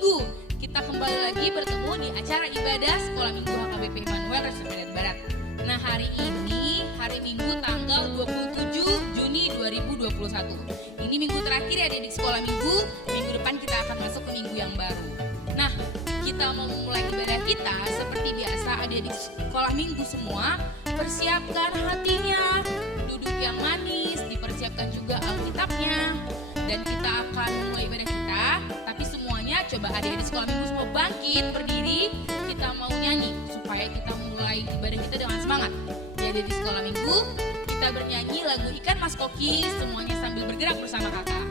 Minggu. Kita kembali lagi bertemu di acara ibadah Sekolah Minggu HKBP Immanuel Resor Medan Barat. Nah, hari ini hari Minggu tanggal 27 Juni 2021. Ini minggu terakhir ya di Sekolah Minggu. Minggu depan kita akan masuk ke minggu yang baru. Nah, kita mau memulai ibadah kita seperti biasa. Adik-adik Sekolah Minggu semua persiapkan hatinya, duduk yang manis, dipersiapkan juga Alkitabnya. Dan kita akan mulai ibadah kita, tapi semuanya coba adik-adik Sekolah Minggu semua bangkit, berdiri. Kita mau nyanyi supaya kita mulai ibadah kita dengan semangat. Jadi di Sekolah Minggu kita bernyanyi lagu Ikan Mas Koki, semuanya sambil bergerak bersama kakak.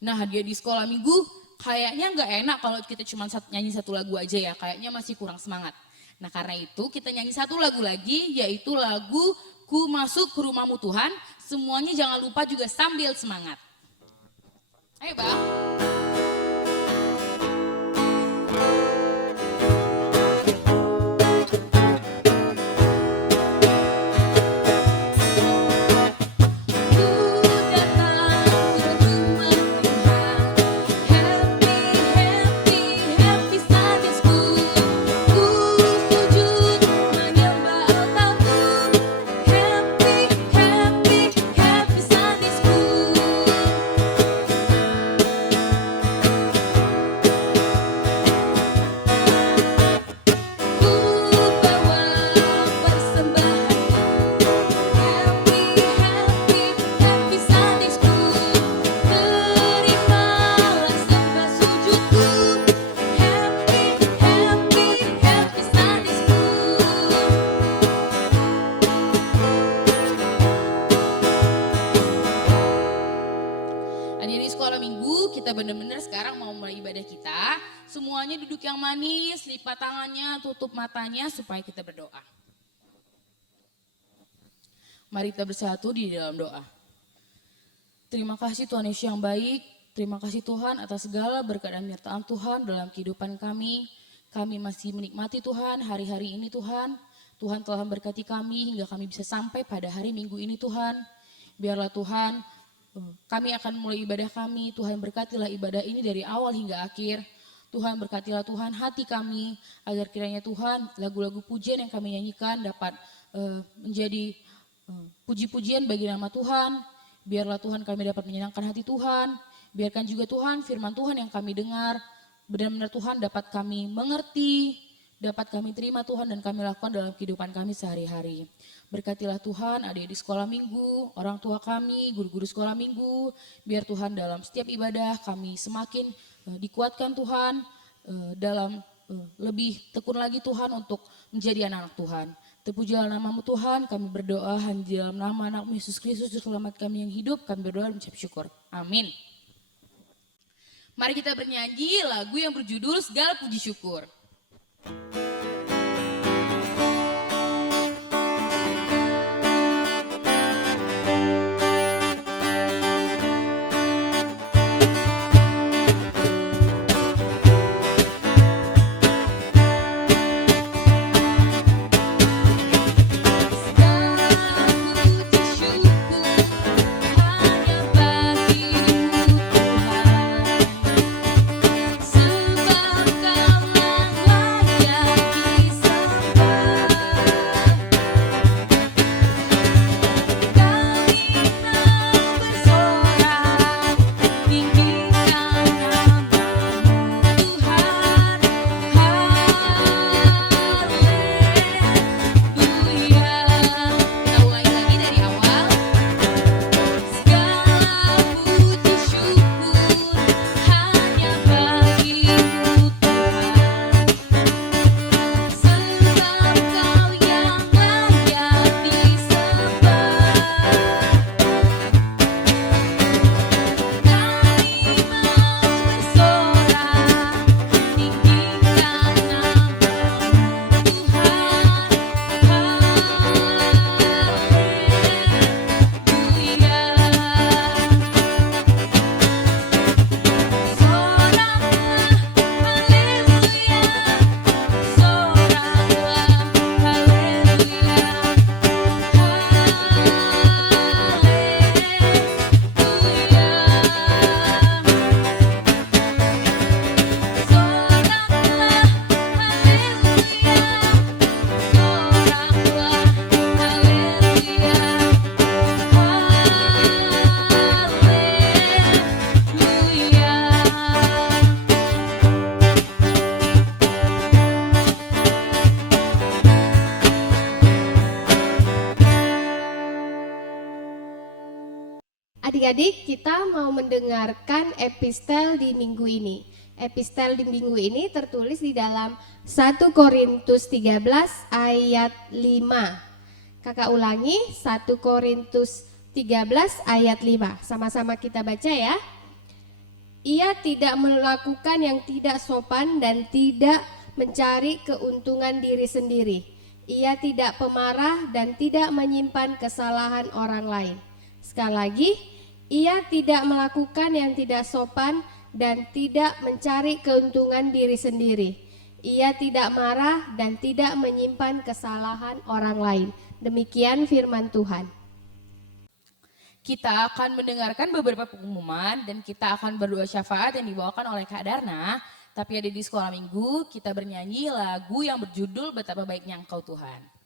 Nah, dia di Sekolah Minggu kayaknya nggak enak kalau kita cuma nyanyi satu lagu aja ya, kayaknya masih kurang semangat. Nah, karena itu kita nyanyi satu lagu lagi, yaitu lagu Ku Masuk ke Rumahmu Tuhan. Semuanya jangan lupa juga sambil semangat. Ayo Bang. Benar-benar sekarang mau mulai ibadah kita, semuanya duduk yang manis, lipat tangannya, tutup matanya supaya kita berdoa. Mari kita bersatu di dalam doa. Terima kasih Tuhan Yesus yang baik, terima kasih Tuhan atas segala berkat dan penyertaan Tuhan dalam kehidupan kami. Kami masih menikmati Tuhan hari-hari ini Tuhan. Tuhan telah memberkati kami hingga kami bisa sampai pada hari Minggu ini Tuhan. Biarlah Tuhan kami akan mulai ibadah kami, Tuhan berkatilah ibadah ini dari awal hingga akhir. Tuhan berkatilah Tuhan hati kami, agar kiranya Tuhan lagu-lagu pujian yang kami nyanyikan dapat menjadi puji-pujian bagi nama Tuhan. Biarlah Tuhan kami dapat menyenangkan hati Tuhan. Biarkan juga Tuhan firman Tuhan yang kami dengar, benar-benar Tuhan dapat kami mengerti, dapat kami terima Tuhan dan kami lakukan dalam kehidupan kami sehari-hari. Berkatilah Tuhan adik-adik sekolah minggu, orang tua kami, guru-guru sekolah minggu. Biar Tuhan dalam setiap ibadah kami semakin dikuatkan Tuhan, dalam lebih tekun lagi Tuhan untuk menjadi anak-anak Tuhan. Terpujilah namamu Tuhan, kami berdoa hanya di dalam nama anakmu Yesus Kristus, Juru Selamat kami yang hidup, kami berdoa dan mengucap syukur. Amin. Mari kita bernyanyi lagu yang berjudul Segala Puji Syukur. Adik-adik, kita mau mendengarkan epistel di minggu ini. Epistel di minggu ini tertulis di dalam 1 Korintus 13 ayat 5. Kakak ulangi, 1 Korintus 13 ayat 5. Sama-sama kita baca ya. Ia tidak melakukan yang tidak sopan dan tidak mencari keuntungan diri sendiri. Ia tidak pemarah dan tidak menyimpan kesalahan orang lain. Sekali lagi, ia tidak melakukan yang tidak sopan dan tidak mencari keuntungan diri sendiri. Ia tidak marah dan tidak menyimpan kesalahan orang lain. Demikian firman Tuhan. Kita akan mendengarkan beberapa pengumuman dan kita akan berdoa syafaat yang dibawakan oleh Kak Darna. Tapi ada di sekolah minggu, kita bernyanyi lagu yang berjudul Betapa Baiknya Engkau Tuhan.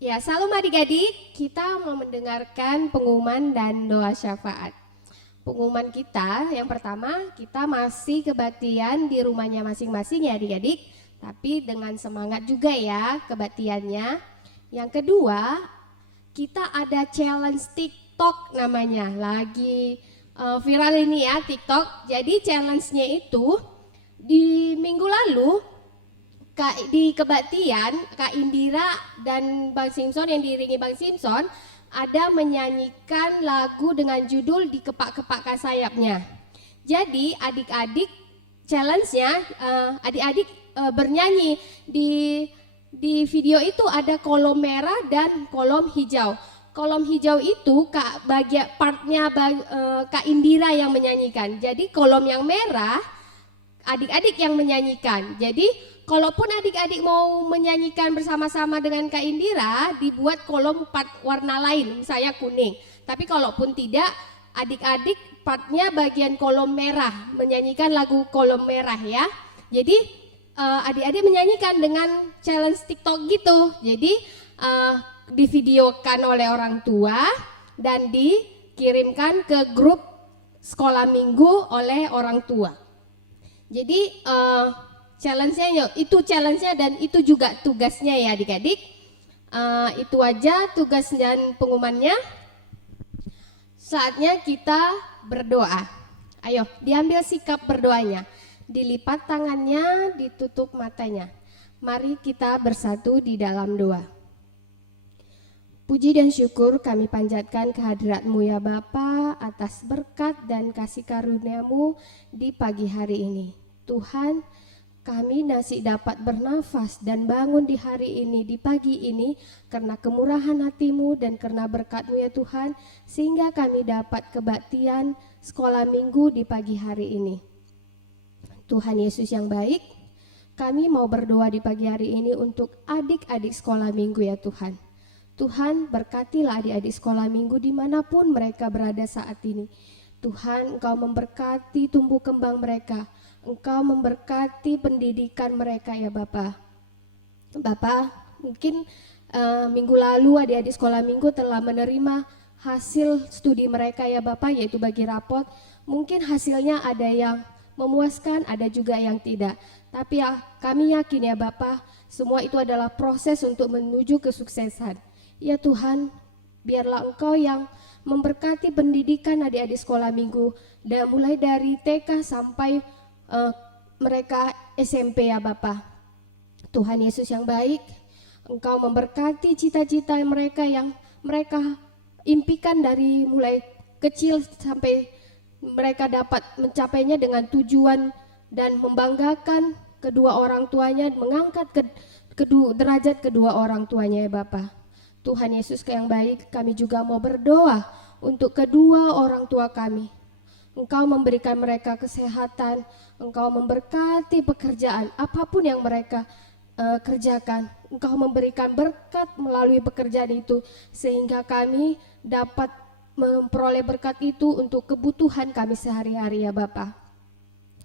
Ya, salam adik-adik, kita mau mendengarkan pengumuman dan doa syafaat. Pengumuman kita, yang pertama, kita masih kebaktian di rumahnya masing-masing ya adik-adik, tapi dengan semangat juga ya kebaktiannya. Yang kedua, kita ada challenge TikTok namanya, lagi viral ini ya TikTok. Jadi challenge-nya itu di minggu lalu di kebaktian Kak Indira dan Bang Simpson yang diiringi Bang Simpson ada menyanyikan lagu dengan judul Di Kepak-Kepak Sayapnya. Jadi adik-adik challenge-nya adik-adik bernyanyi di video itu ada kolom merah dan kolom hijau. Kolom hijau itu bagian partnya Kak Indira yang menyanyikan. Jadi kolom yang merah adik-adik yang menyanyikan. Jadi kalaupun adik-adik mau menyanyikan bersama-sama dengan Kak Indira, dibuat kolom part warna lain, misalnya kuning. Tapi kalaupun tidak, adik-adik partnya bagian kolom merah, menyanyikan lagu kolom merah ya. Jadi adik-adik menyanyikan dengan challenge TikTok gitu. Jadi divideokan oleh orang tua dan dikirimkan ke grup sekolah minggu oleh orang tua. Jadi challenge-nya itu challenge-nya dan itu juga tugasnya ya adik-adik. Itu aja tugas dan pengumumannya. Saatnya kita berdoa. Ayo diambil sikap berdoanya. Dilipat tangannya, ditutup matanya. Mari kita bersatu di dalam doa. Puji dan syukur kami panjatkan kehadirat-Mu ya Bapa atas berkat dan kasih karunia-Mu di pagi hari ini. Tuhan, kami masih dapat bernafas dan bangun di hari ini, di pagi ini karena kemurahan hati-Mu dan karena berkat-Mu ya Tuhan, sehingga kami dapat kebaktian sekolah minggu di pagi hari ini. Tuhan Yesus yang baik, kami mau berdoa di pagi hari ini untuk adik-adik sekolah minggu ya Tuhan. Tuhan berkatilah adik-adik sekolah minggu dimanapun mereka berada saat ini. Tuhan, Engkau memberkati tumbuh kembang mereka. Engkau memberkati pendidikan mereka ya Bapa. Bapa, mungkin minggu lalu adik-adik sekolah minggu telah menerima hasil studi mereka ya Bapa, yaitu bagi rapot. Mungkin hasilnya ada yang memuaskan, ada juga yang tidak. Tapi ya, kami yakin ya Bapa, semua itu adalah proses untuk menuju kesuksesan. Ya Tuhan, biarlah Engkau yang memberkati pendidikan adik-adik sekolah minggu dan mulai dari TK sampai mereka SMP ya Bapa. Tuhan Yesus yang baik, Engkau memberkati cita-cita mereka yang mereka impikan dari mulai kecil sampai mereka dapat mencapainya dengan tujuan dan membanggakan kedua orang tuanya, mengangkat derajat kedua orang tuanya ya Bapa. Tuhan Yesus yang baik, kami juga mau berdoa untuk kedua orang tua kami. Engkau memberikan mereka kesehatan, Engkau memberkati pekerjaan, apapun yang mereka kerjakan. Engkau memberikan berkat melalui pekerjaan itu, sehingga kami dapat memperoleh berkat itu untuk kebutuhan kami sehari-hari ya Bapa.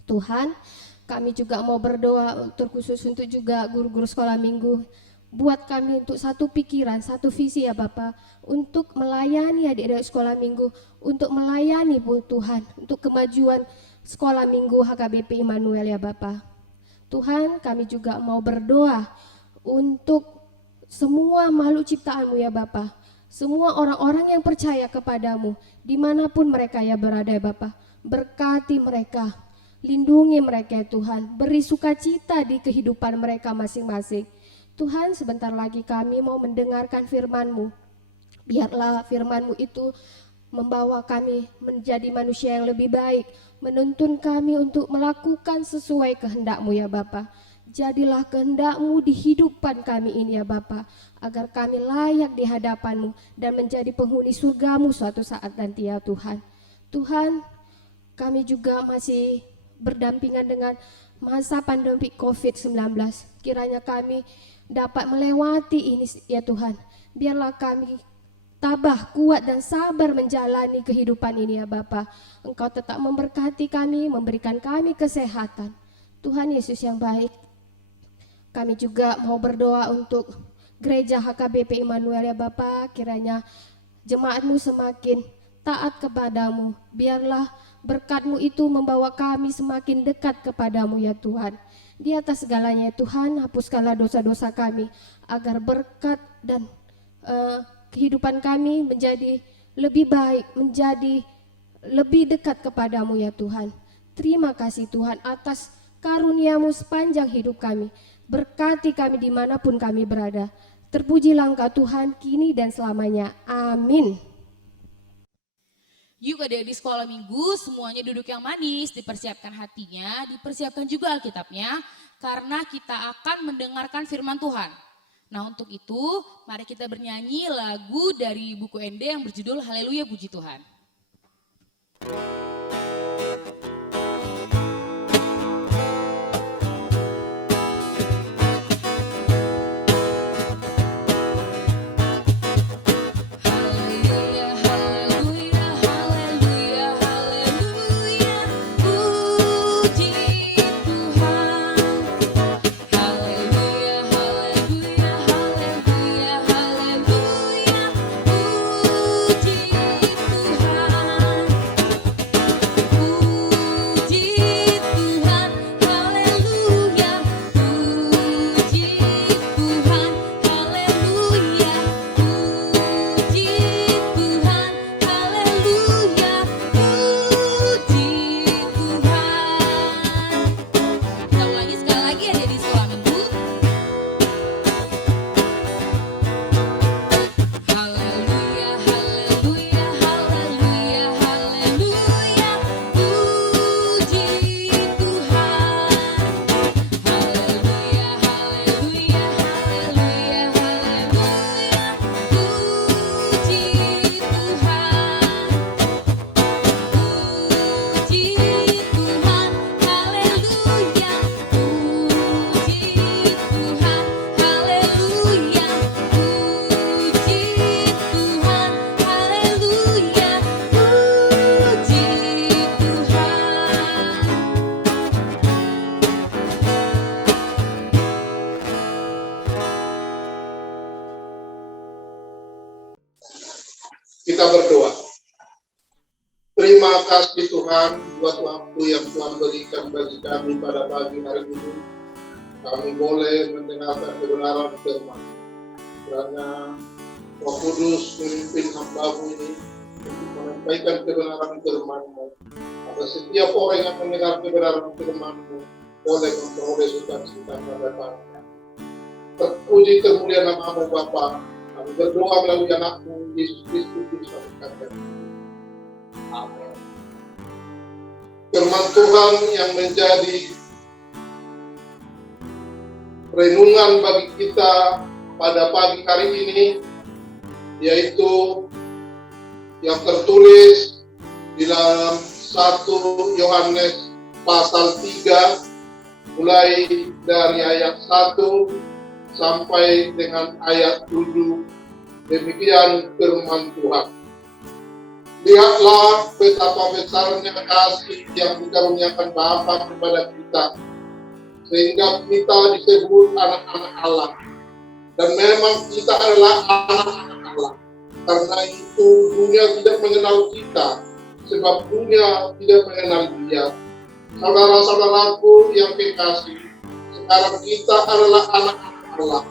Tuhan, kami juga mau berdoa terkhusus untuk juga guru-guru sekolah minggu. Buat kami untuk satu pikiran, satu visi ya Bapa, untuk melayani adik-adik sekolah minggu, untuk melayani Tuhan, untuk kemajuan sekolah minggu HKBP Immanuel ya Bapa. Tuhan, kami juga mau berdoa untuk semua makhluk ciptaan-Mu ya Bapa, semua orang-orang yang percaya kepadamu, dimanapun mereka ya berada ya Bapa, berkati mereka, lindungi mereka ya Tuhan, beri sukacita di kehidupan mereka masing-masing. Tuhan, sebentar lagi kami mau mendengarkan firman-Mu. Biarlah firman-Mu itu membawa kami menjadi manusia yang lebih baik, menuntun kami untuk melakukan sesuai kehendak-Mu ya Bapa. Jadilah kehendak-Mu di hidupan kami ini ya Bapa, agar kami layak di hadapan-Mu dan menjadi penghuni surga-Mu suatu saat nanti ya Tuhan. Tuhan, kami juga masih berdampingan dengan masa pandemi COVID-19. Kiranya kami dapat melewati ini ya Tuhan. Biarlah kami tabah, kuat dan sabar menjalani kehidupan ini ya Bapa. Engkau tetap memberkati kami, memberikan kami kesehatan. Tuhan Yesus yang baik, kami juga mau berdoa untuk gereja HKBP Immanuel ya Bapa. Kiranya jemaat-Mu semakin taat kepadamu. Biarlah berkat-Mu itu membawa kami semakin dekat kepadamu ya Tuhan. Di atas segalanya Tuhan, hapuskanlah dosa-dosa kami, agar berkat dan kehidupan kami menjadi lebih baik, menjadi lebih dekat kepadamu ya Tuhan. Terima kasih Tuhan atas karunia-Mu sepanjang hidup kami. Berkati kami dimanapun kami berada. Terpujilah Engkau Tuhan kini dan selamanya. Amin. Yuk adik-adik sekolah minggu, semuanya duduk yang manis, dipersiapkan hatinya, dipersiapkan juga Alkitabnya, karena kita akan mendengarkan firman Tuhan. Nah untuk itu, mari kita bernyanyi lagu dari buku ND yang berjudul Haleluya Puji Tuhan. Kita berdoa. Terima kasih Tuhan buat waktu yang Tuhan berikan bagi kami pada pagi hari ini. Kami boleh mendengarkan kebenaran firman. Karena Roh Kudus memimpin hamba-Mu ini untuk menyampaikan kebenaran firman-Mu. Agar setiap orang yang mendengar kebenaran firman-Mu boleh memperoleh sukacita pada Bapa. Terpuji termulia nama-Mu Bapa. Kami berdoa melalui anak-Mu Yesus Kristus bersama kami. Amin. Firman Tuhan yang menjadi renungan bagi kita pada pagi hari ini, yaitu yang tertulis di dalam 1 Yohanes pasal 3, mulai dari ayat 1 sampai dengan ayat 7. Demikian firman Tuhan. Lihatlah betapa besarnya kasih yang dikaruniakan Bapa kepada kita, sehingga kita disebut anak-anak Allah. Dan memang kita adalah anak-anak Allah. Karena itu dunia tidak mengenal kita, sebab dunia tidak mengenal Dia. Saudara-saudaraku yang kekasih, sekarang kita adalah anak-anak Allah,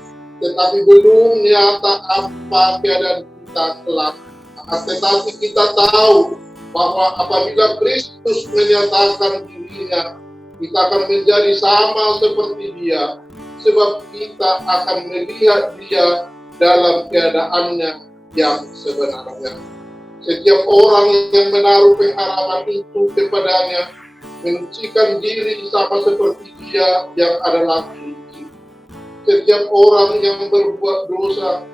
tetapi belum nyata apa keadaan kita kelak. Tetapi kita tahu bahwa apabila Kristus menyatakan dirinya, kita akan menjadi sama seperti Dia, sebab kita akan melihat Dia dalam keadaannya yang sebenarnya. Setiap orang yang menaruh pengharapan itu kepadanya menyucikan diri sama seperti Dia yang adalah suci. Setiap orang yang berbuat dosa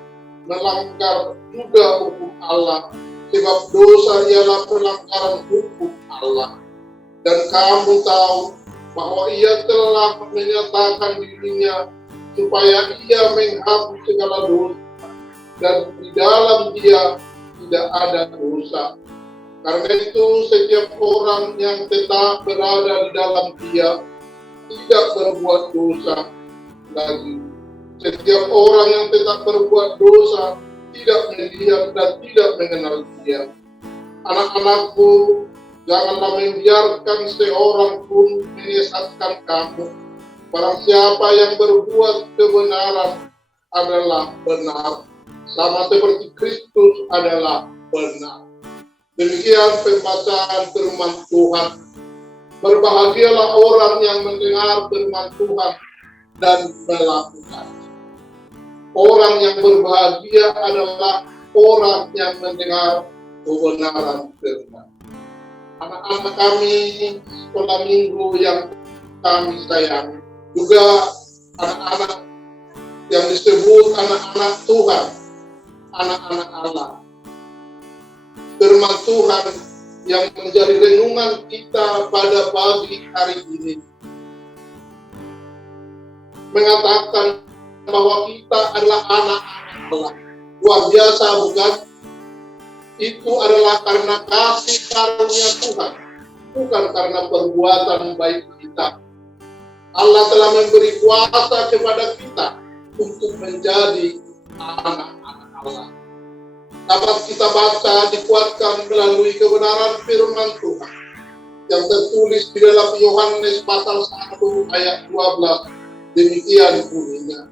melanggar juga hukum Allah, sebab dosa ialah pelanggaran hukum Allah. Dan kamu tahu bahwa Ia telah menyatakan dirinya supaya Ia menghapus segala dosa, dan di dalam Dia tidak ada dosa. Karena itu setiap orang yang tetap berada di dalam Dia tidak berbuat dosa lagi. Setiap orang yang tetap berbuat dosa tidak melihat dan tidak mengenal Dia. Anak-anakku, janganlah membiarkan seorang pun menyesatkan kamu. Barang siapa yang berbuat kebenaran adalah benar, sama seperti Kristus adalah benar. Demikian pembacaan firman Tuhan. Berbahagialah orang yang mendengar firman Tuhan dan melakukan. Orang yang berbahagia adalah orang yang mendengar kebenaran firman. Anak-anak kami sekolah minggu yang kami sayang, juga anak-anak yang disebut anak-anak Tuhan, anak-anak Allah. Firman Tuhan yang menjadi renungan kita pada pagi hari ini mengatakan bahwa kita adalah anak-anak Allah. Luar biasa, bukan? Itu adalah karena kasih karunia Tuhan, bukan karena perbuatan baik kita. Allah telah memberi kuasa kepada kita untuk menjadi anak-anak Allah. Dapat kita baca, dikuatkan melalui kebenaran firman Tuhan yang tertulis di dalam Yohanes pasal 1 ayat 12. Demikian bunyinya.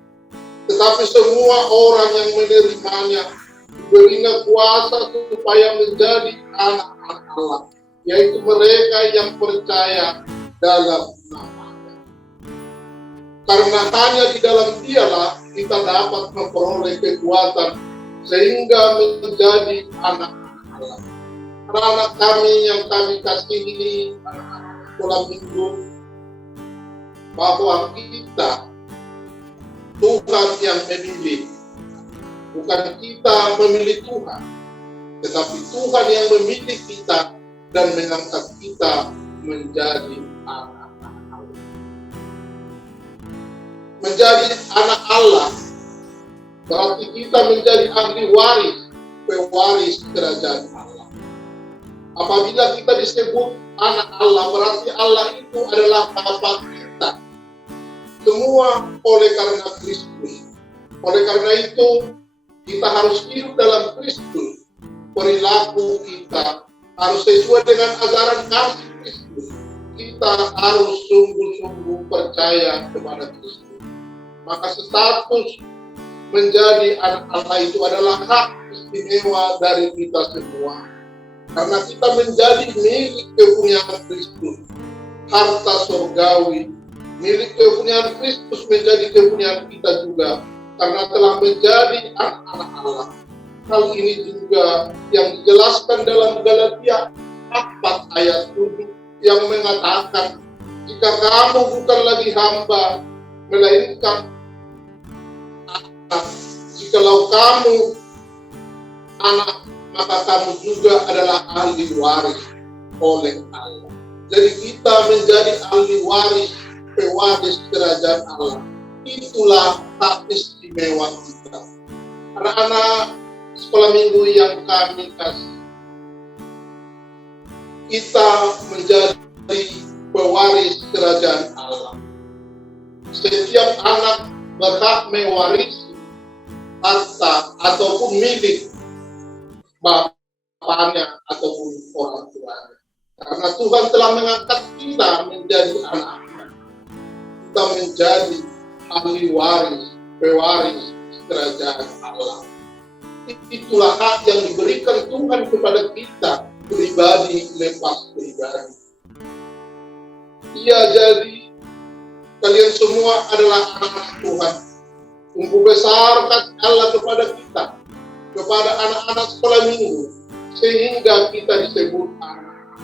Tetapi semua orang yang menerimanya diberinya kuasa supaya menjadi anak-anak Allah, yaitu mereka yang percaya dalam nama-Nya. Karena hanya di dalam Dialah kita dapat memperoleh kekuatan sehingga menjadi anak-anak Allah. Anak-anak kami yang kami kasihi, anak-anak sekolah minggu, bahwa kita Tuhan yang memilih, bukan kita memilih Tuhan, tetapi Tuhan yang memilih kita dan mengangkat kita menjadi anak-anak Allah. Menjadi anak Allah berarti kita menjadi ahli waris, pewaris kerajaan Allah. Apabila kita disebut anak Allah, berarti Allah itu adalah Bapa kita. Semua oleh karena Kristus. Oleh karena itu, kita harus hidup dalam Kristus. Perilaku kita harus sesuai dengan ajaran kasih Kristus. Kita harus sungguh-sungguh percaya kepada Kristus. Maka status menjadi anak Allah itu adalah hak istimewa dari kita semua. Karena kita menjadi milik kepunyaan Kristus. Harta surgawi milik kepunyaan Kristus menjadi kepunyaan kita juga, karena telah menjadi anak-anak Allah. Hal ini juga yang dijelaskan dalam Galatia 4 ayat 7 yang mengatakan, jika kamu bukan lagi hamba, melainkan anak, jikalau kamu anak, maka kamu juga adalah ahli waris oleh Allah. Jadi kita menjadi ahli waris, pewaris kerajaan Allah. Itulah hak istimewa kita. Anak-anak sekolah minggu yang kami kasih, kita menjadi pewaris kerajaan Allah. Setiap anak berhak mewarisi harta ataupun milik bapaknya ataupun orang tuanya. Karena Tuhan telah mengangkat kita menjadi anak. Kita menjadi ahli waris, pewaris kerajaan Allah. Itulah hak yang diberikan Tuhan kepada kita, pribadi lepas pribadi. Ia jadi kalian semua adalah anak Tuhan. Tumbuh besarkan Allah kepada kita, kepada anak-anak sekolah minggu, sehingga kita disebut anak.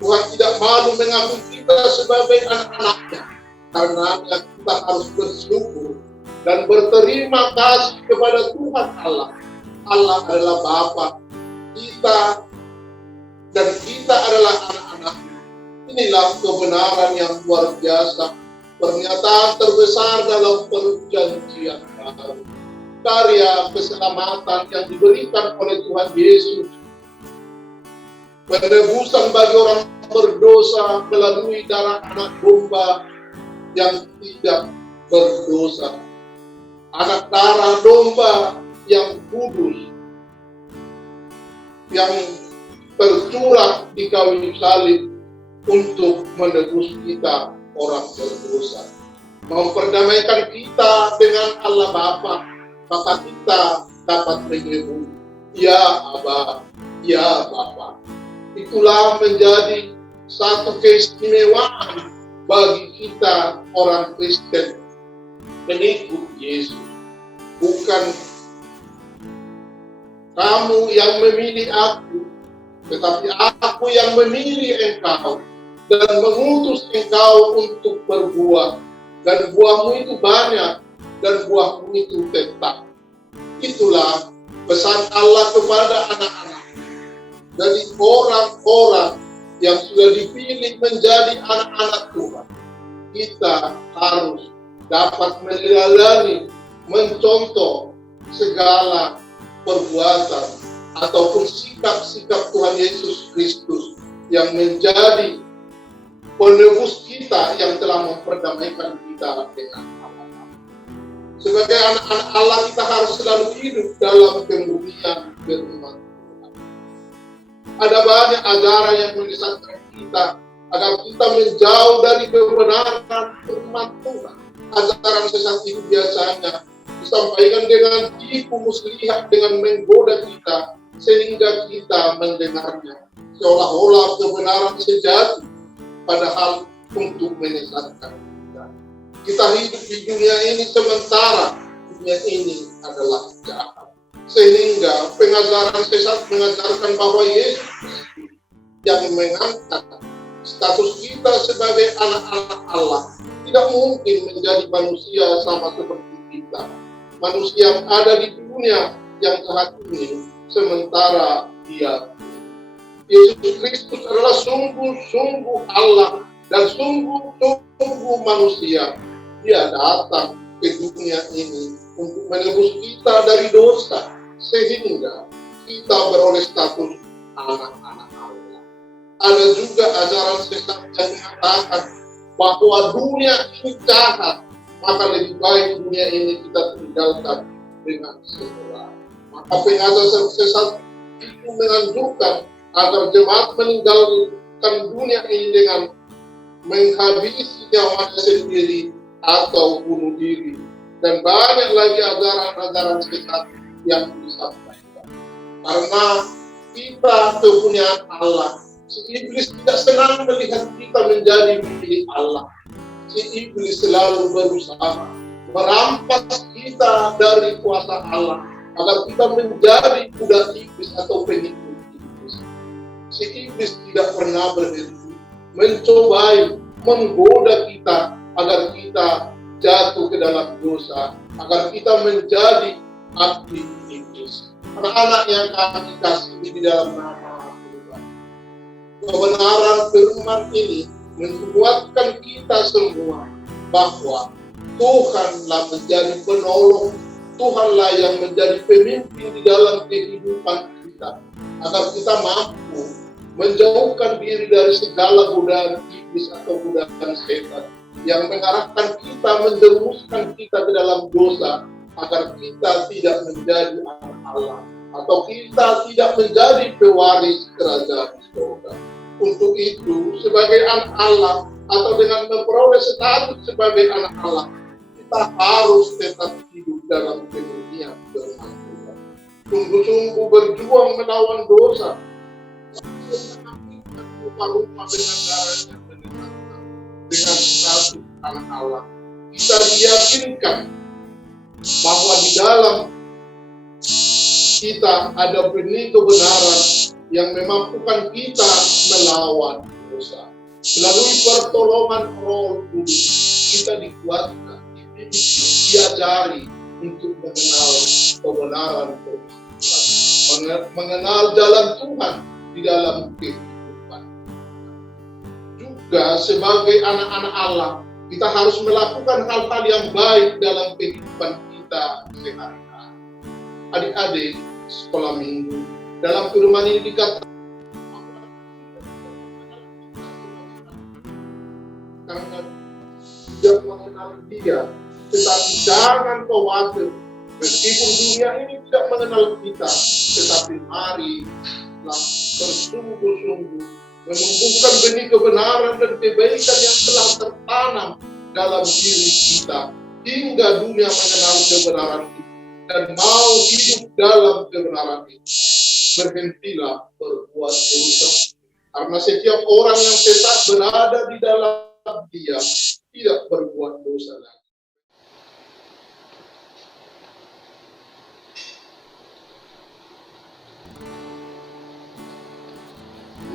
Tuhan tidak malu mengaku kita sebagai anak-anaknya, karena kita harus bersyukur dan berterima kasih kepada Tuhan Allah. Allah adalah Bapa kita dan kita adalah anak-anaknya. Inilah kebenaran yang luar biasa, pernyataan terbesar dalam perjanjian baru. Karya keselamatan yang diberikan oleh Tuhan Yesus, penebusan bagi orang berdosa melalui darah anak domba yang tidak berdosa, anak darah domba yang kudus, yang tercurah di kayu salib untuk menebus kita orang berdosa, memperdamaikan kita dengan Allah Bapa. Maka kita dapat menyebut, ya Aba, ya Bapa. Itulah menjadi satu keistimewaan bagi kita orang Kristen pengikut Yesus. Bukan kamu yang memilih aku, tetapi aku yang memilih engkau dan mengutus engkau untuk berbuah. Dan buahmu itu banyak, dan buahmu itu tetap. Itulah pesan Allah kepada anak-anak. Jadi orang-orang yang sudah dipilih menjadi anak-anak Tuhan, kita harus dapat meneladani, mencontoh segala perbuatan ataupun sikap-sikap Tuhan Yesus Kristus yang menjadi penebus kita, yang telah memperdamaikan kita dengan Allah. Sebagai anak-anak Allah, kita harus selalu hidup dalam kemurnian firman Tuhan. Ada banyak ajaran yang menyesatkan kita agar kita menjauh dari kebenaran firman Tuhan. Ajaran sesat itu biasanya disampaikan dengan tipu muslihat, dengan menggoda kita sehingga kita mendengarnya seolah-olah kebenaran sejati, padahal untuk menyesatkan kita. Kita hidup di dunia ini sementara dunia ini adalah jahat, sehingga pengajaran sesat mengajarkan bahwa Yesus yang mengangkat status kita sebagai anak-anak Allah tidak mungkin menjadi manusia sama seperti kita, manusia yang ada di dunia yang saat ini, sementara Dia Yesus Kristus adalah sungguh-sungguh Allah dan sungguh-sungguh manusia. Dia datang ke dunia ini untuk menebus kita dari dosa, sehingga kita beroleh status anak-anak Allah. Ada juga ajaran sesat yang mengatakan bahwa dunia ini jahat, maka lebih baik dunia ini kita tinggalkan dengan segera. Maka pengajaran sesat itu menganjurkan agar jemaat meninggalkan dunia ini dengan menghabisi nyawanya sendiri atau bunuh diri. Dan banyak lagi ajaran-ajaran sesat yang disampaikan. Karena kita kepunyaan Allah, si iblis tidak senang melihat kita menjadi milik Allah. Si iblis selalu berusaha merampas kita dari kuasa Allah agar kita menjadi budak iblis atau pengikut. Si iblis tidak pernah berhenti mencobai, menggoda kita agar kita jatuh ke dalam dosa, agar kita menjadi abdi iblis. Anak-anak yang kami kasih di dalam nama Tuhan, kebenaran firman ini menguatkan kita semua bahwa Tuhanlah menjadi penolong, Tuhanlah yang menjadi pemimpin di dalam kehidupan kita, agar kita mampu menjauhkan diri dari segala godaan iblis atau godaan setan yang mengarahkan kita, menjerumuskan kita ke dalam dosa, agar kita tidak menjadi anak Allah atau kita tidak menjadi pewaris kerajaan surga. Untuk itu, sebagai anak Allah atau dengan memperoleh status sebagai anak Allah, kita harus tetap hidup dalam kemurnian firman Tuhan. Sungguh-sungguh berjuang melawan dosa, rupa-rupa dengan darahnya menetapkan dengan status anak Allah. Kita diyakinkan bahwa di dalam kita ada benih kebenaran yang memampukan kita melawan dosa. Melalui pertolongan Roh Kudus, kita dikuatkan, diajari untuk mengenal kebenaran Tuhan, mengenal jalan Tuhan di dalam kehidupan. Juga sebagai anak-anak Allah, kita harus melakukan hal-hal yang baik dalam kehidupan kita sehari-hari. Adik-adik sekolah minggu, dalam firman ini dikatakan karena tidak mengenal Dia, tetapi jangan khawatir, meskipun dunia ini tidak mengenal kita, tetapi mari bersungguh-sungguh menumbuhkan benih kebenaran dan kebaikan yang telah tertanam dalam diri kita, hingga dunia mengenal kebenaran itu dan mau hidup dalam kebenaran itu. Berhentilah berbuat dosa, karena setiap orang yang sesat berada di dalam dia tidak berbuat dosa lagi.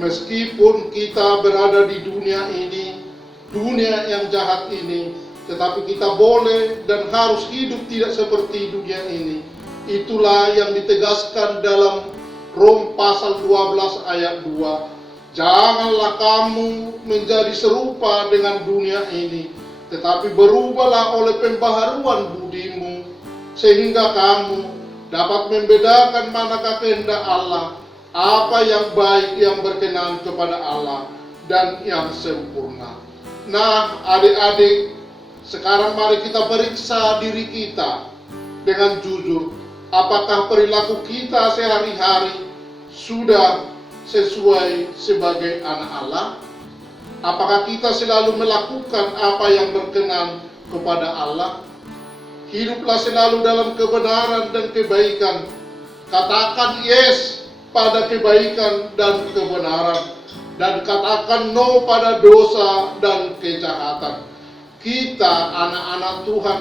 Meskipun kita berada di dunia ini, dunia yang jahat ini, tetapi kita boleh dan harus hidup tidak seperti dunia ini. Itulah yang ditegaskan dalam Rom pasal 12 ayat 2. Janganlah kamu menjadi serupa dengan dunia ini, tetapi berubahlah oleh pembaharuan budimu, sehingga kamu dapat membedakan manakah kehendak Allah, apa yang baik, yang berkenan kepada Allah, dan yang sempurna. Nah, adik-adik, sekarang mari kita periksa diri kita dengan jujur. Apakah perilaku kita sehari-hari sudah sesuai sebagai anak Allah? Apakah kita selalu melakukan apa yang berkenan kepada Allah? Hiduplah selalu dalam kebenaran dan kebaikan. Katakan yes pada kebaikan dan kebenaran, dan katakan no pada dosa dan kejahatan. Kita anak-anak Tuhan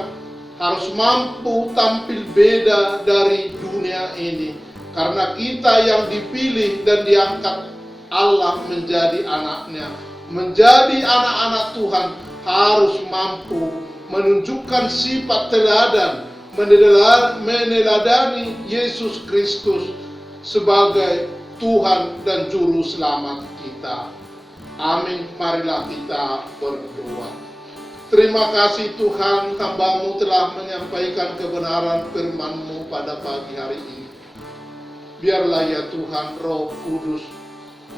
harus mampu tampil beda dari dunia ini, karena kita yang dipilih dan diangkat Allah menjadi anaknya. Menjadi anak-anak Tuhan harus mampu menunjukkan sifat teladan, meneladani Yesus Kristus sebagai Tuhan dan Juru Selamat kita. Amin. Marilah kita berdoa. Terima kasih Tuhan, hamba-Mu telah menyampaikan kebenaran firman-Mu pada pagi hari ini. Biarlah ya Tuhan, Roh Kudus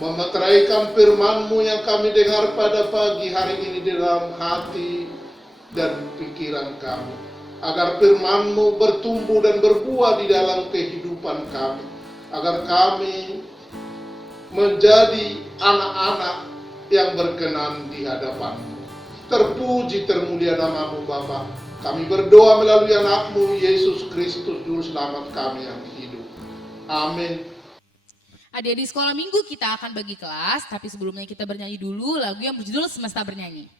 memeteraikan firman-Mu yang kami dengar pada pagi hari ini di dalam hati dan pikiran kami, agar firman-Mu bertumbuh dan berbuah di dalam kehidupan kami, agar kami menjadi anak-anak yang berkenan di hadapan-Mu. Terpuji termulia nama-Mu Bapa. Kami berdoa melalui anak-Mu Yesus Kristus, Juru Selamat kami yang hidup. Amin. Adik-adik sekolah minggu kita akan bagi kelas, tapi sebelumnya kita bernyanyi dulu lagu yang berjudul Semesta Bernyanyi.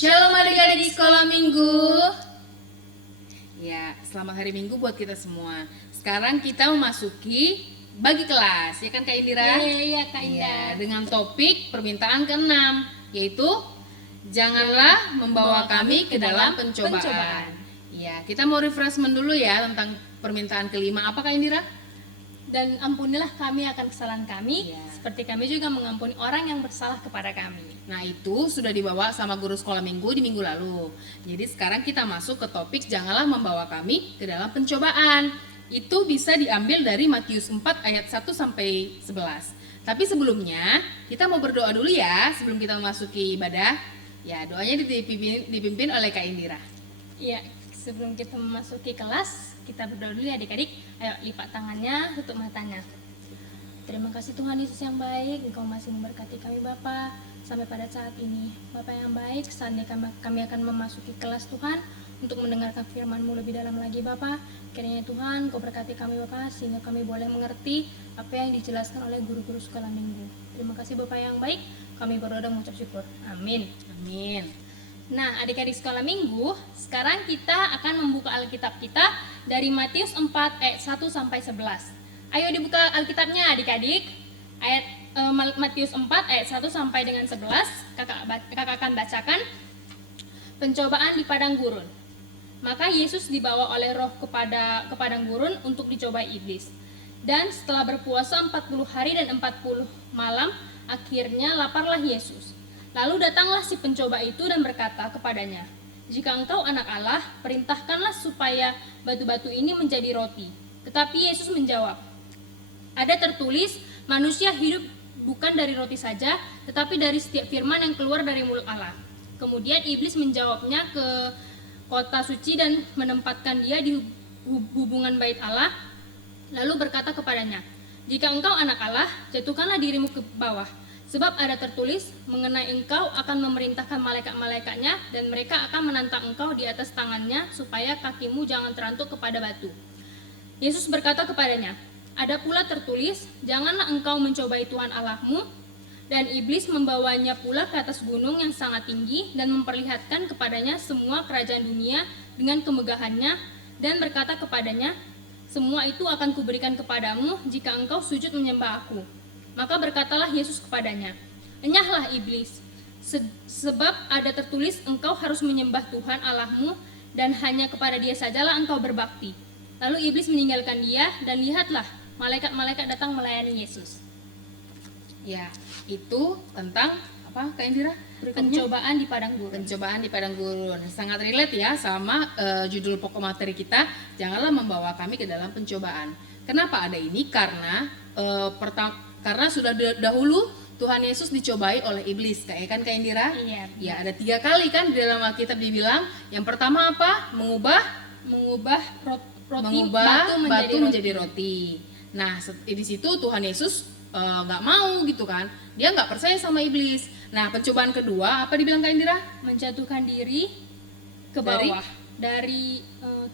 Shalom adik-adik di sekolah minggu. Ya, selamat hari Minggu buat kita semua. Sekarang kita memasuki bagi kelas, ya kan Kak Indira? Iya Kak Indah. Ya, dengan topik permintaan ke-6, yaitu janganlah membawa kami ke dalam pencobaan. Ya, kita mau refreshment dulu ya tentang permintaan ke-5. Apa Kak Indira? Dan ampunilah kami akan kesalahan kami, Iya. seperti kami juga mengampuni orang yang bersalah kepada kami. Nah, itu sudah dibawa sama guru sekolah minggu di minggu lalu. Jadi sekarang kita masuk ke topik janganlah membawa kami ke dalam pencobaan. Itu bisa diambil dari Matius 4 ayat 1 sampai 11. Tapi sebelumnya kita mau berdoa dulu ya sebelum kita memasuki ibadah. Ya, doanya dipimpin oleh Kak Indira. Iya, sebelum kita memasuki kelas, kita berdoa dulu ya adik-adik. Ayo lipat tangannya, tutup matanya. Terima kasih Tuhan Yesus yang baik, Engkau masih memberkati kami Bapa sampai pada saat ini. Bapa yang baik, saatnya kami akan memasuki kelas Tuhan untuk mendengarkan firman-Mu lebih dalam lagi Bapa. Kiranya Tuhan, Kau berkati kami Bapa sehingga kami boleh mengerti apa yang dijelaskan oleh guru-guru sekolah minggu. Terima kasih Bapa yang baik, kami berdoa dan mengucap syukur. Amin. Amin. Nah, adik-adik sekolah minggu, sekarang kita akan membuka Alkitab kita dari Matius 4 ayat 1 sampai 11. Ayo dibuka Alkitabnya adik-adik. Matius 4 ayat 1 sampai dengan 11. Kakak akan bacakan. Pencobaan di padang gurun. Maka Yesus dibawa oleh Roh ke padang gurun untuk dicobai iblis. Dan setelah berpuasa 40 hari dan 40 malam, akhirnya laparlah Yesus. Lalu datanglah si pencoba itu dan berkata kepadanya, "Jika engkau anak Allah, perintahkanlah supaya batu-batu ini menjadi roti." Tetapi Yesus menjawab, "Ada tertulis, manusia hidup bukan dari roti saja, tetapi dari setiap firman yang keluar dari mulut Allah." Kemudian iblis menjawabnya ke kota suci dan menempatkan dia di hubungan bait Allah, lalu berkata kepadanya, "Jika engkau anak Allah, jatuhkanlah dirimu ke bawah. Sebab ada tertulis, mengenai engkau akan memerintahkan malaikat-malaikatnya, dan mereka akan menantang engkau di atas tangannya, supaya kakimu jangan terantuk kepada batu." Yesus berkata kepadanya, "Ada pula tertulis, janganlah engkau mencobai Tuhan Allahmu." Dan iblis membawanya pula ke atas gunung yang sangat tinggi, dan memperlihatkan kepadanya semua kerajaan dunia dengan kemegahannya, dan berkata kepadanya, "Semua itu akan kuberikan kepadamu, jika engkau sujud menyembah aku." Maka berkatalah Yesus kepadanya, "Enyahlah iblis, sebab ada tertulis engkau harus menyembah Tuhan Allahmu dan hanya kepada Dia sajalah engkau berbakti." Lalu iblis meninggalkan dia dan lihatlah, malaikat-malaikat datang melayani Yesus. Ya, itu tentang apa Kak Indira? Pencobaan di padang gurun. Pencobaan di padang gurun. Sangat relate ya sama judul pokok materi kita, janganlah membawa kami ke dalam pencobaan. Kenapa ada ini? Karena sudah dahulu Tuhan Yesus dicobai oleh iblis, kayak Kak Indira? Iya. Ya, ada 3 kali kan di dalam Alkitab dibilang. Yang pertama apa? Mengubah batu menjadi roti. Nah, di situ Tuhan Yesus nggak mau gitu kan? Dia nggak percaya sama iblis. Nah, pencobaan kedua apa dibilang Kak Indira? Menjatuhkan diri ke bawah dari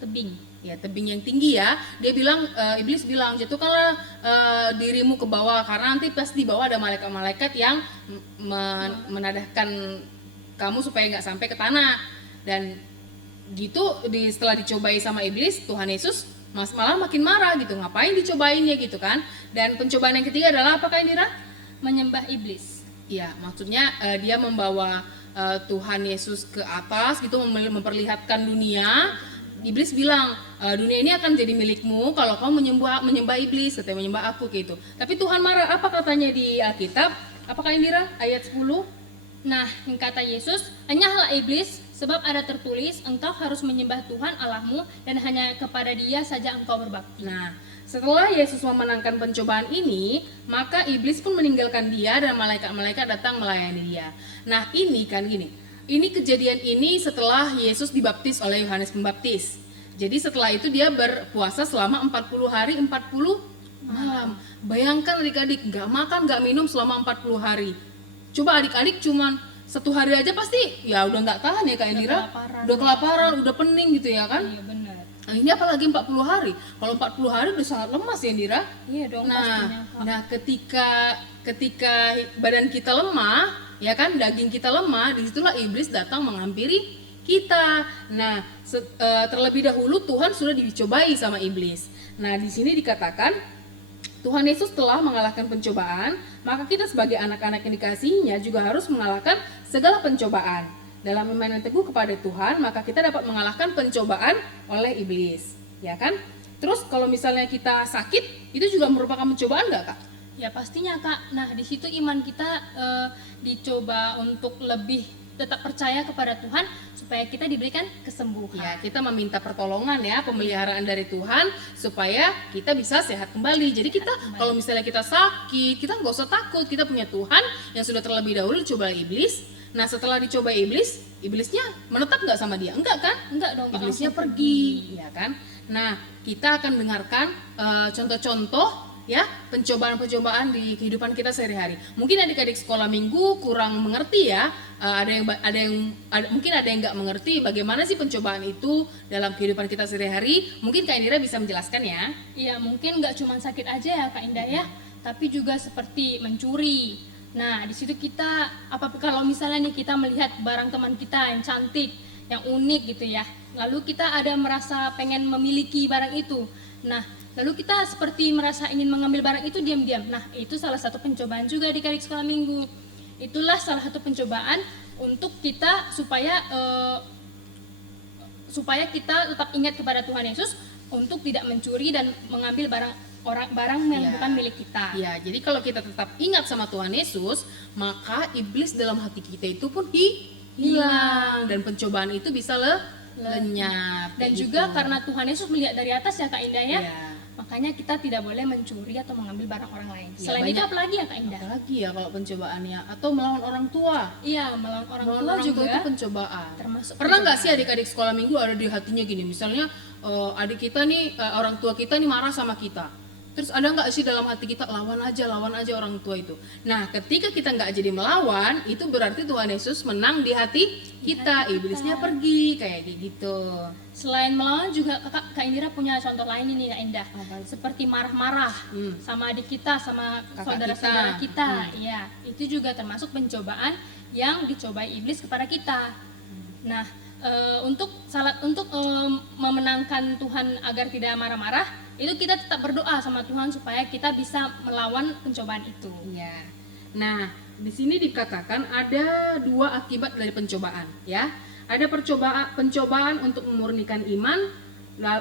tebing. Ya, tebing yang tinggi ya. Dia bilang, iblis bilang, "Jatuhkanlah dirimu ke bawah, karena nanti pasti di bawah ada malaikat-malaikat yang menadahkan kamu supaya nggak sampai ke tanah." Dan gitu, setelah dicobai sama iblis, Tuhan Yesus malah makin marah gitu. Ngapain dicobain ya gitu kan? Dan pencobaan yang ketiga adalah apa Kak Indira? Menyembah iblis. Ya, maksudnya dia membawa Tuhan Yesus ke atas gitu, memperlihatkan dunia. Iblis bilang, "Dunia ini akan jadi milikmu kalau kau menyembah iblis," katanya, "menyembah aku," gitu. Tapi Tuhan marah. Apa katanya di Alkitab? Apa Kak Indira? Ayat 10. Nah, yang kata Yesus, "Enyahlah iblis, sebab ada tertulis, engkau harus menyembah Tuhan Allahmu dan hanya kepada Dia saja engkau berbakti." Nah, setelah Yesus memenangkan pencobaan ini, maka iblis pun meninggalkan dia dan malaikat-malaikat datang melayani dia. Nah, ini kan gini. Ini kejadian ini setelah Yesus dibaptis oleh Yohanes Pembaptis. Jadi setelah itu dia berpuasa selama 40 hari 40 malam. Bayangkan adik-adik, gak makan gak minum selama 40 hari. Coba adik-adik cuman 1 hari aja pasti ya udah gak tahan ya Kak Indira. Udah kelaparan, udah pening gitu ya kan. Iya benar. Nah, ini apalagi 40 hari. Kalau 40 hari udah sangat lemas ya Indira. Iya dong pastinya. Nah, ketika badan kita lemah, ya kan, daging kita lemah, disitulah iblis datang menghampiri kita. Nah, terlebih dahulu Tuhan sudah dicobai sama iblis. Nah, di sini dikatakan Tuhan Yesus telah mengalahkan pencobaan, maka kita sebagai anak-anak yang dikasihinya juga harus mengalahkan segala pencobaan. Dalam iman yang teguh kepada Tuhan, maka kita dapat mengalahkan pencobaan oleh iblis, ya kan? Terus kalau misalnya kita sakit, itu juga merupakan pencobaan nggak, Kak? Ya pastinya Kak. Nah di situ iman kita dicoba untuk lebih tetap percaya kepada Tuhan supaya kita diberikan kesembuhan. Ya, kita meminta pertolongan ya, pemeliharaan dari Tuhan supaya kita bisa sehat kembali. Jadi kita kalau misalnya kita sakit, kita nggak usah takut. Kita punya Tuhan yang sudah terlebih dahulu dicoba iblis. Nah setelah dicoba iblis, iblisnya menetap nggak sama dia? Enggak kan? Enggak dong Kak, Iblisnya langsung pergi, ya kan? Nah kita akan dengarkan contoh-contoh ya pencobaan-pencobaan di kehidupan kita sehari-hari. Mungkin adik-adik sekolah minggu kurang mengerti ya, mungkin ada yang nggak mengerti bagaimana sih pencobaan itu dalam kehidupan kita sehari-hari. Mungkin Kak Indira bisa menjelaskan ya. Iya mungkin nggak cuma sakit aja ya Kak Indah ya, tapi juga seperti mencuri. Nah di situ kita kalau misalnya nih kita melihat barang teman kita yang cantik, yang unik gitu ya, lalu kita ada merasa pengen memiliki barang itu. Nah lalu kita seperti merasa ingin mengambil barang itu diam-diam. Nah itu salah satu pencobaan juga di adik sekolah minggu. Itulah salah satu pencobaan untuk kita supaya kita tetap ingat kepada Tuhan Yesus untuk tidak mencuri dan mengambil barang yang Ya. bukan milik kita. Ya, jadi kalau kita tetap ingat sama Tuhan Yesus, maka iblis dalam hati kita itu pun hilang dan pencobaan itu bisa lenyap. Dan kayak juga gitu. karena Tuhan Yesus melihat dari atas ya Kak Indah ya. Ya. Makanya kita tidak boleh mencuri atau mengambil barang orang lain. Ya, Selain itu banyak. apalagi ya Kak Indah? Apalagi ya kalau pencobaannya atau melawan orang tua. Iya, melawan orang Melawan tua orang juga tua itu pencobaan. termasuk Pernah nggak pencobaan. sih adik-adik sekolah minggu ada di hatinya gini, misalnya adik kita nih, orang tua kita nih marah sama kita. Terus ada nggak sih dalam hati kita lawan aja orang tua itu. Nah ketika kita nggak jadi melawan, itu berarti Tuhan Yesus menang di hati kita, iblisnya pergi kayak gitu. Selain melawan juga Kak Indira punya contoh lain ini Kak Indah. Apa? Seperti marah-marah sama adik kita, sama Kakak saudara-saudara kita. kita. Iya, itu juga termasuk pencobaan yang dicobai iblis kepada kita. Nah, untuk memenangkan Tuhan agar tidak marah-marah, itu kita tetap berdoa sama Tuhan supaya kita bisa melawan pencobaan itu. Ya. Nah, di sini dikatakan ada dua akibat dari pencobaan, ya. Ada pencobaan untuk memurnikan iman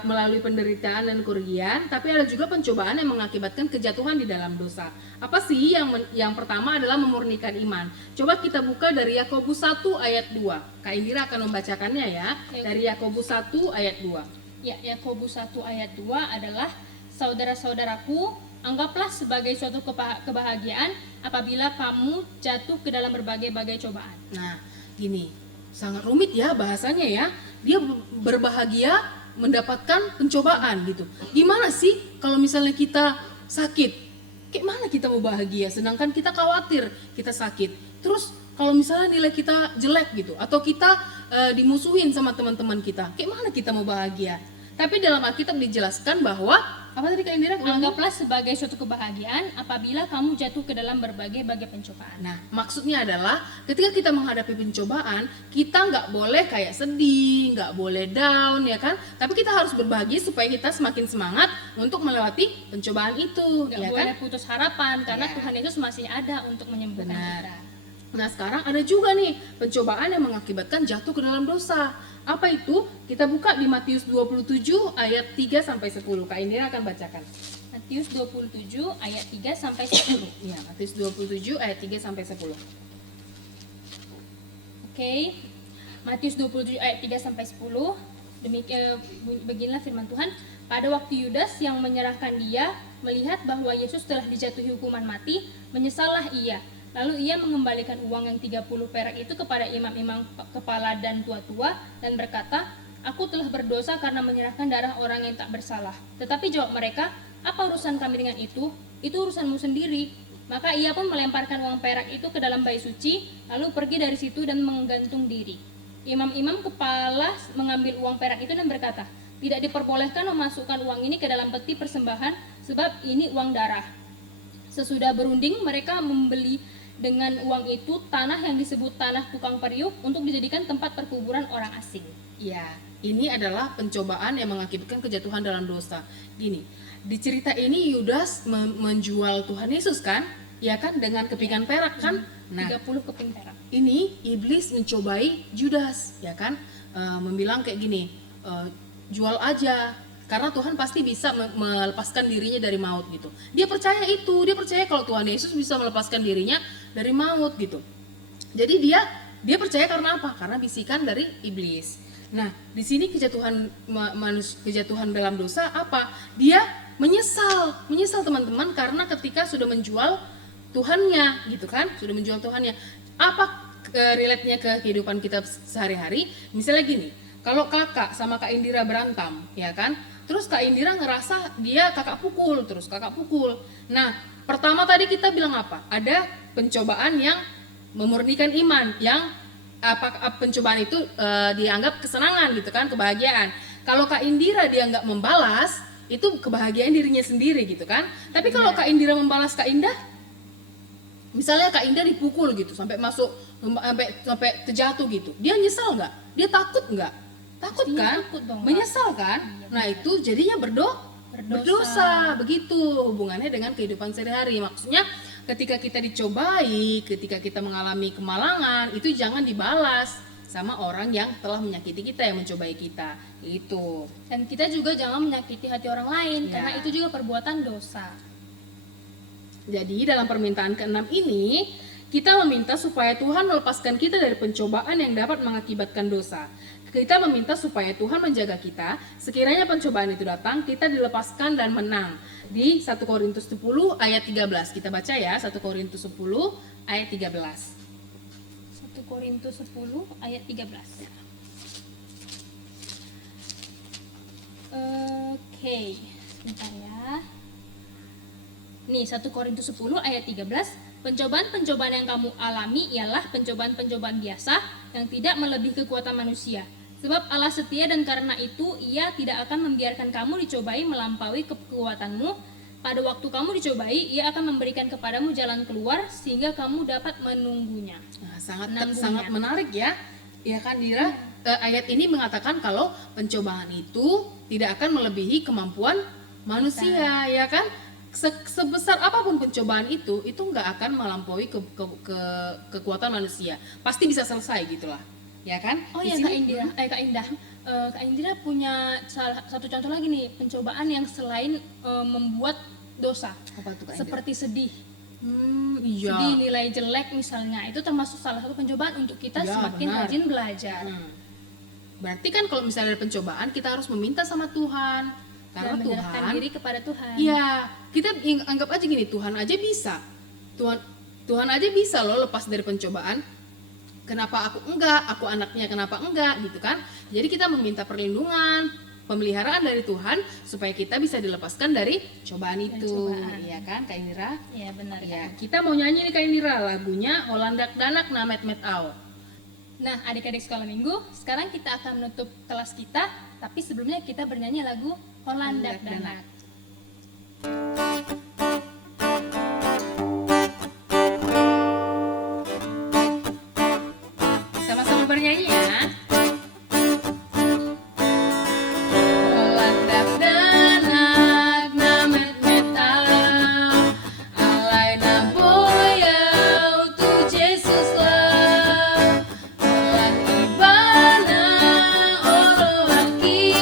melalui penderitaan dan kerugian, tapi ada juga pencobaan yang mengakibatkan kejatuhan di dalam dosa. Apa sih yang pertama adalah memurnikan iman. Coba kita buka dari Yakobus 1 ayat 2. Kak Indira akan membacakannya ya. Dari Yakobus 1 ayat 2. Ya, Yakobus 1 ayat 2 adalah saudara-saudaraku, anggaplah sebagai suatu kebahagiaan apabila kamu jatuh ke dalam berbagai-bagai cobaan. Nah, gini, sangat rumit ya bahasanya ya. Dia berbahagia mendapatkan pencobaan gitu. Gimana sih kalau misalnya kita sakit? Kayak mana kita mau bahagia sedangkan kita khawatir kita sakit. Terus kalau misalnya nilai kita jelek gitu atau kita dimusuhin sama teman-teman kita, kayak mana kita mau bahagia? Tapi dalam Alkitab dijelaskan bahwa apa tadi Kak Indira? Anggaplah sebagai suatu kebahagiaan apabila kamu jatuh ke dalam berbagai-bagai pencobaan. Nah, maksudnya adalah ketika kita menghadapi pencobaan, kita nggak boleh kayak sedih, nggak boleh down, ya kan? Tapi kita harus berbahagia supaya kita semakin semangat untuk melewati pencobaan itu, Gak ya boleh kan? putus harapan karena Ya. Tuhan Yesus masih ada untuk menyembuhkan Benar. kita. Nah, sekarang ada juga nih pencobaan yang mengakibatkan jatuh ke dalam dosa. Apa itu? Kita buka di Matius 27 ayat 3 sampai 10. Kak Indira akan bacakan. Matius 27 ayat 3 sampai 10. Iya, Matius 27 ayat 3 sampai 10. Oke. Matius 27 ayat 3 sampai 10. Beginilah firman Tuhan. Pada waktu Yudas yang menyerahkan dia melihat bahwa Yesus telah dijatuhi hukuman mati, menyesallah ia. Lalu ia mengembalikan uang yang 30 perak itu kepada imam-imam kepala dan tua-tua dan berkata, "Aku telah berdosa karena menyerahkan darah orang yang tak bersalah." Tetapi jawab mereka, "Apa urusan kami dengan itu? Itu urusanmu sendiri." Maka ia pun melemparkan uang perak itu ke dalam bait suci, lalu pergi dari situ dan menggantung diri. Imam-imam kepala mengambil uang perak itu dan berkata, "Tidak diperbolehkan memasukkan uang ini ke dalam peti persembahan, sebab ini uang darah." Sesudah berunding, mereka membeli dengan uang itu tanah yang disebut tanah tukang periuk untuk dijadikan tempat perkuburan orang asing. Ya, ini adalah pencobaan yang mengakibatkan kejatuhan dalam dosa. Gini, di cerita ini Yudas menjual Tuhan Yesus kan, ya kan, dengan kepingan perak kan. Nah, 30 keping perak. ini iblis mencobai Judas, ya kan, membilang kayak gini, jual aja, karena Tuhan pasti bisa melepaskan dirinya dari maut gitu. Dia percaya itu, dia percaya kalau Tuhan Yesus bisa melepaskan dirinya dari maut gitu. Jadi dia percaya karena apa? Karena bisikan dari iblis. Nah, di sini kejatuhan dalam dosa apa? Dia menyesal teman-teman, karena ketika sudah menjual Tuhannya gitu kan, sudah menjual Tuhannya. Apa relate-nya ke kehidupan kita sehari-hari? Misalnya gini, kalau kakak sama Kak Indira berantem, ya kan, terus Kak Indira ngerasa dia kakak pukul, terus kakak pukul. Nah, pertama tadi kita bilang apa? Ada pencobaan yang memurnikan iman, yang pencobaan itu dianggap kesenangan gitu kan, kebahagiaan. Kalau Kak Indira dia nggak membalas, itu kebahagiaan dirinya sendiri gitu kan. Tapi kalau Kak Indira membalas Kak Indah, misalnya Kak Indah dipukul gitu sampai sampai terjatuh gitu, dia nyesal nggak? Dia takut nggak? Takut Pastinya kan? takut dong, Kak. Menyesal kan? Iya, Nah itu jadinya berdosa begitu hubungannya dengan kehidupan sehari-hari. Maksudnya ketika kita dicobai, ketika kita mengalami kemalangan, itu jangan dibalas sama orang yang telah menyakiti kita, yang mencobai kita itu. Dan kita juga jangan menyakiti hati orang lain, Ya. karena itu juga perbuatan dosa. Jadi dalam permintaan ke-6 ini, kita meminta supaya Tuhan melepaskan kita dari pencobaan yang dapat mengakibatkan dosa. Kita meminta supaya Tuhan menjaga kita, sekiranya pencobaan itu datang, kita dilepaskan dan menang. Di 1 Korintus 10 ayat 13, kita baca ya, 1 Korintus 10 ayat 13. 1 Korintus 10 ayat 13. Oke, sebentar ya. Nih, 1 Korintus 10 ayat 13, pencobaan-pencobaan yang kamu alami ialah pencobaan-pencobaan biasa yang tidak melebihi kekuatan manusia. Sebab Allah setia dan karena itu Ia tidak akan membiarkan kamu dicobai melampaui kekuatanmu. Pada waktu kamu dicobai, Ia akan memberikan kepadamu jalan keluar sehingga kamu dapat menunggunya. Nah, sangat Menangguhnya. menarik ya. Ya kan Dira, ayat ini mengatakan kalau pencobaan itu tidak akan melebihi kemampuan manusia, ya kan? Sebesar apapun pencobaan itu nggak akan melampaui kekuatan manusia. Pasti bisa selesai gitulah, ya kan? Oh Di ya sini- Kak Indah, Kak Indira punya satu contoh lagi nih, pencobaan yang selain membuat dosa, Apa tuh Kak Indra? seperti sedih, Iya. sedih, nilai jelek misalnya, itu termasuk salah satu pencobaan untuk kita Ya, semakin benar. rajin belajar. Berarti kan kalau misalnya ada pencobaan, kita harus meminta sama Tuhan, karena Dan menyerahkan Tuhan. diri kepada Tuhan. Iya, kita anggap aja gini, Tuhan aja bisa. Tuhan aja bisa loh lepas dari pencobaan. Kenapa aku enggak? Aku anaknya kenapa enggak? Gitu kan? Jadi kita meminta perlindungan, pemeliharaan dari Tuhan supaya kita bisa dilepaskan dari cobaan itu. cobaan. Iya kan, Kak Indira? Iya benar. Ya, kita mau nyanyi nih Kak Indira, lagunya Holandak Danak Namet Met Au. Nah, adik-adik sekolah minggu, sekarang kita akan menutup kelas kita, tapi sebelumnya kita bernyanyi lagu Holandak Danak. Sama-sama bernyanyi ya. Holandak Danak Namet Met Au, Alaina boyau tu Jesus lah, Holan ibana oro haki,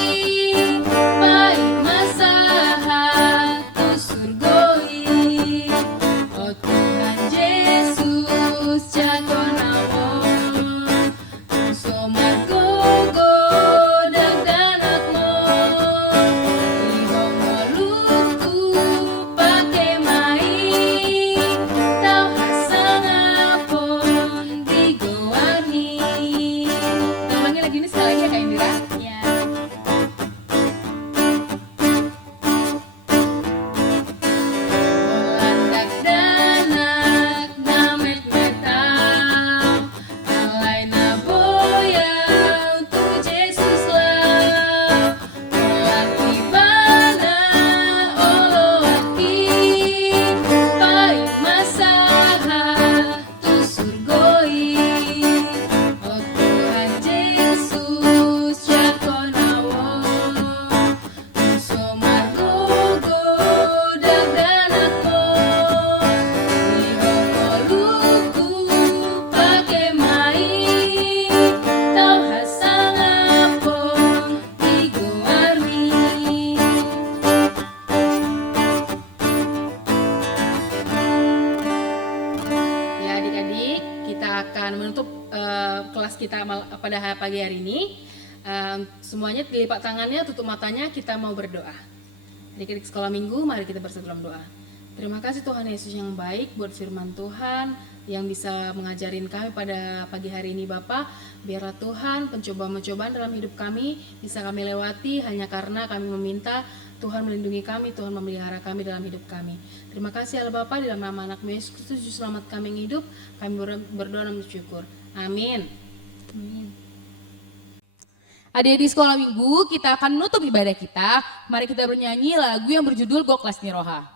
baik masa kita pada pagi hari ini. Semuanya dilipat tangannya, tutup matanya, kita mau berdoa. Adik-adik sekolah minggu, mari kita bersatu dalam doa. Terima kasih Tuhan Yesus yang baik buat firman Tuhan yang bisa mengajarin kami pada pagi hari ini Bapa. Biarlah Tuhan pencobaan-pencobaan dalam hidup kami bisa kami lewati hanya karena kami meminta Tuhan melindungi kami, Tuhan memelihara kami dalam hidup kami. Terima kasih Allah Bapa, dalam nama anak Yesus Kristus Juru Selamat kami yang hidup, kami berdoa dan bersyukur. Amin. Adik-adik sekolah minggu, kita akan menutup ibadah kita. Mari kita bernyanyi lagu yang berjudul Goklas Niroha.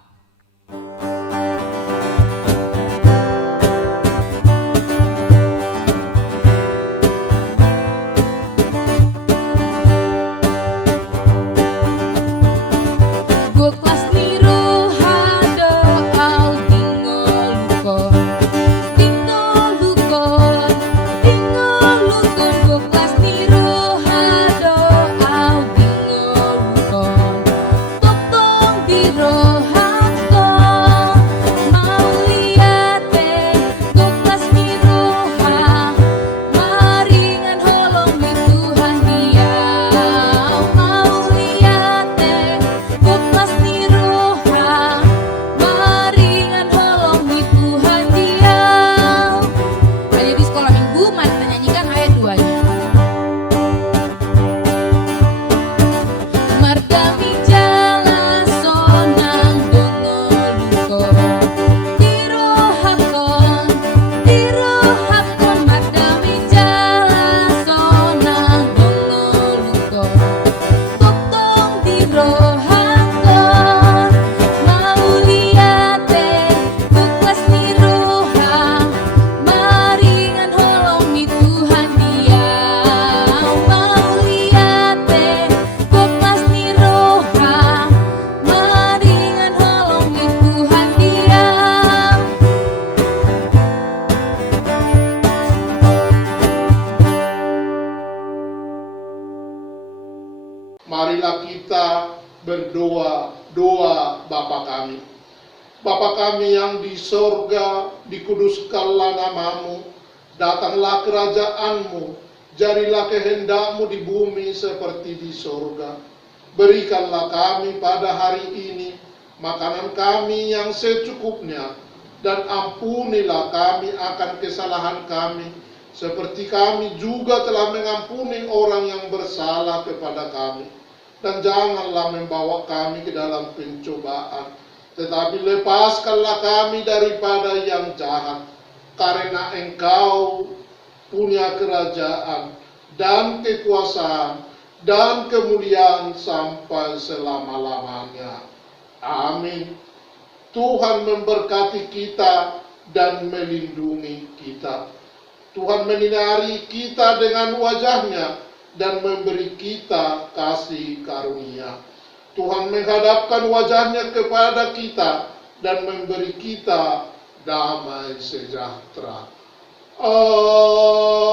Marilah kita berdoa, doa Bapa kami. Bapa kami yang di sorga, dikuduskanlah namamu, datanglah kerajaanmu, jadilah kehendakmu di bumi seperti di sorga. Berikanlah kami pada hari ini makanan kami yang secukupnya, dan ampunilah kami akan kesalahan kami, seperti kami juga telah mengampuni orang yang bersalah kepada kami. Dan janganlah membawa kami ke dalam pencobaan, tetapi lepaskanlah kami daripada yang jahat, karena Engkau punya kerajaan dan kekuasaan dan kemuliaan sampai selama-lamanya. Amin. Tuhan memberkati kita dan melindungi kita. Tuhan menyinari kita dengan wajah-Nya dan memberi kita kasih karunia. Tuhan menghadapkan wajah-Nya kepada kita dan memberi kita damai sejahtera. Amin.